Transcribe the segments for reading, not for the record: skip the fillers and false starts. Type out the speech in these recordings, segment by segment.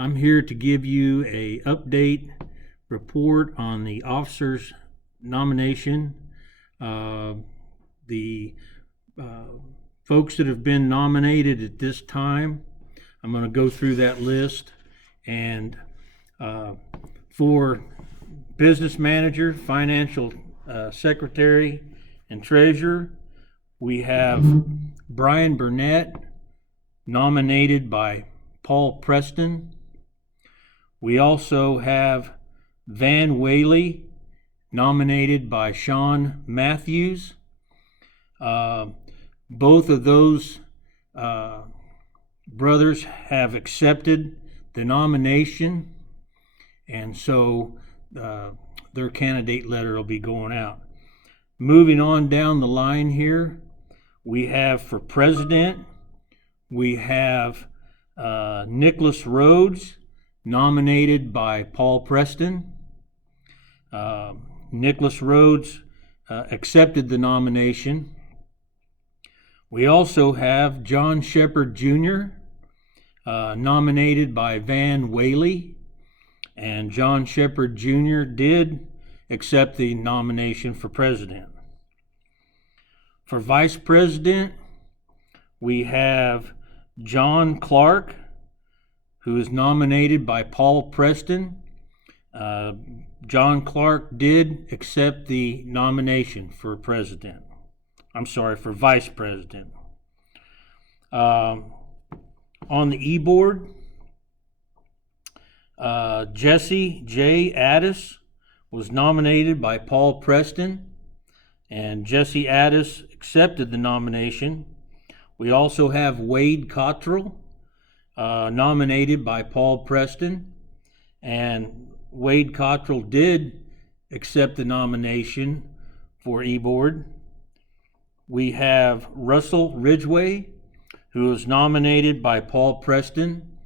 I'm here to give you a update report on the officers nomination. The folks that have been nominated at this time, I'm going to go through that list. And for business manager, financial secretary, and treasurer, we have Brian Burnett, nominated by Paul Preston. We also have Van Whaley, nominated by Sean Matthews. Both of those brothers have accepted the nomination, and so their candidate letter will be going out. Moving on down the line here, we have for president, we have Nicholas Rhodes, nominated by Paul Preston. Nicholas Rhodes accepted the nomination. We also have John Shepard Jr., nominated by Van Whaley, and John Shepard Jr. did accept the nomination for president. For vice president, we have John Clark, who is nominated by Paul Preston. John Clark did accept the nomination for president. For vice president. On the e-board, Jesse J. Addis was nominated by Paul Preston, and Jesse Addis accepted the nomination. We also have Wade Cottrell, nominated by Paul Preston, and Wade Cottrell did accept the nomination for e-board. We have Russell Ridgway, who was nominated by Paul Preston,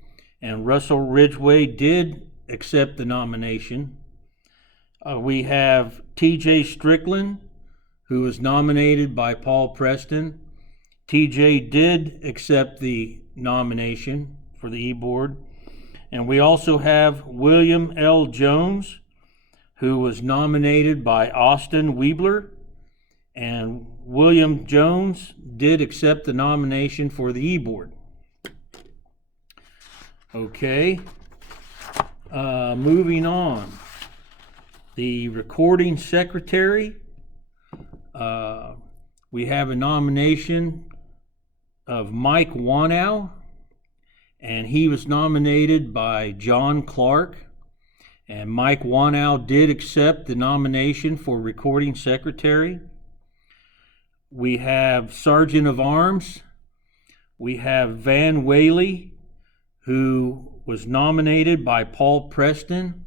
and Russell Ridgway did accept the nomination. We have TJ Strickland, who was nominated by Paul Preston. TJ did accept the nomination for the e-board. And we also have William L. Jones, who was nominated by Austin Weebler, and William Jones did accept the nomination for the e-board. Okay, moving on. The recording secretary, we have a nomination of Mike Wanow, and he was nominated by John Clark, and Mike Wanow did accept the nomination for recording secretary. We have Sergeant of Arms. We have Van Whaley, who was nominated by Paul Preston.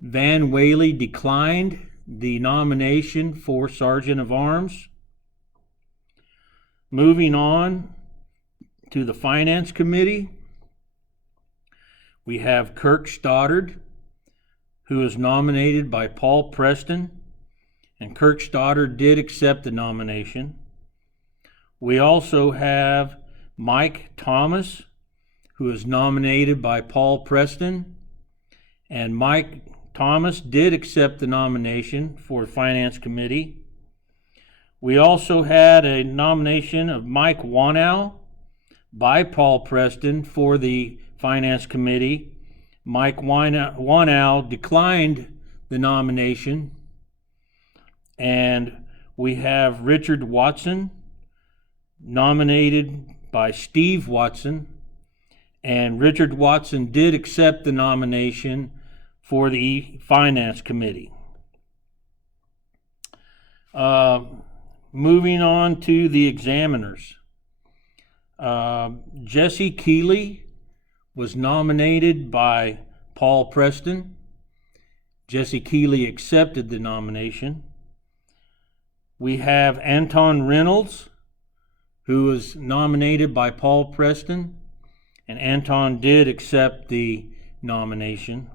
Van Whaley declined the nomination for Sergeant of Arms. Moving on to the Finance Committee, we have Kirk Stoddard, who is nominated by Paul Preston, and Kirk Stoddard did accept the nomination. We also have Mike Thomas, who is nominated by Paul Preston, and Mike Thomas did accept the nomination for Finance Committee. We also had a nomination of Mike Wanow by Paul Preston for the Finance Committee. Mike Wanow declined the nomination. And we have Richard Watson, nominated by Steve Watson, and Richard Watson did accept the nomination for the Finance Committee. Moving on to the examiners. Jesse Keeley was nominated by Paul Preston. Jesse Keeley accepted the nomination. We have Anton Reynolds, who was nominated by Paul Preston, and Anton did accept the nomination.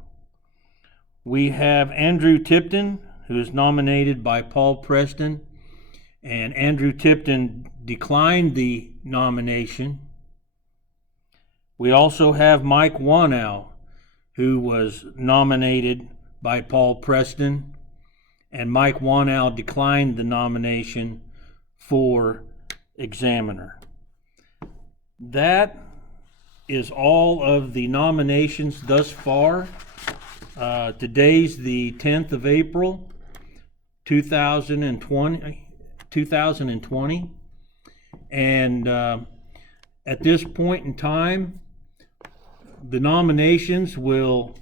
We have Andrew Tipton, who is nominated by Paul Preston, and Andrew Tipton declined the nomination. We also have Mike Wanow, who was nominated by Paul Preston, and Mike Wanow declined the nomination for examiner. That is all of the nominations thus far. Today's the 10th of April, 2020, and at this point in time, the nominations will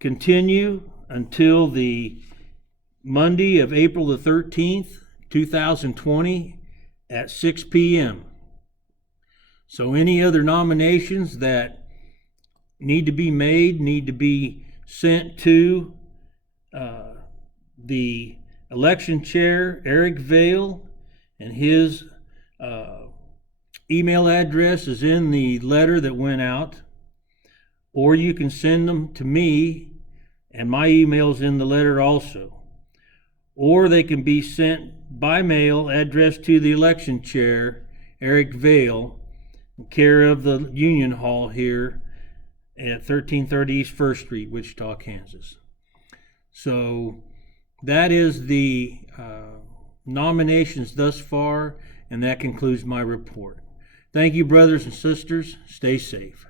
continue until the Monday of April the 13th, 2020 at 6 p.m. So any other nominations that need to be made need to be sent to the election chair, Eric Vale, and his email address is in the letter that went out, or you can send them to me, and my email's in the letter also, or they can be sent by mail addressed to the election chair, Eric Vale, care of the Union Hall here at 1330 East 1st Street, Wichita, Kansas. So that is the nominations thus far, and that concludes my report. Thank you, brothers and sisters. Stay safe.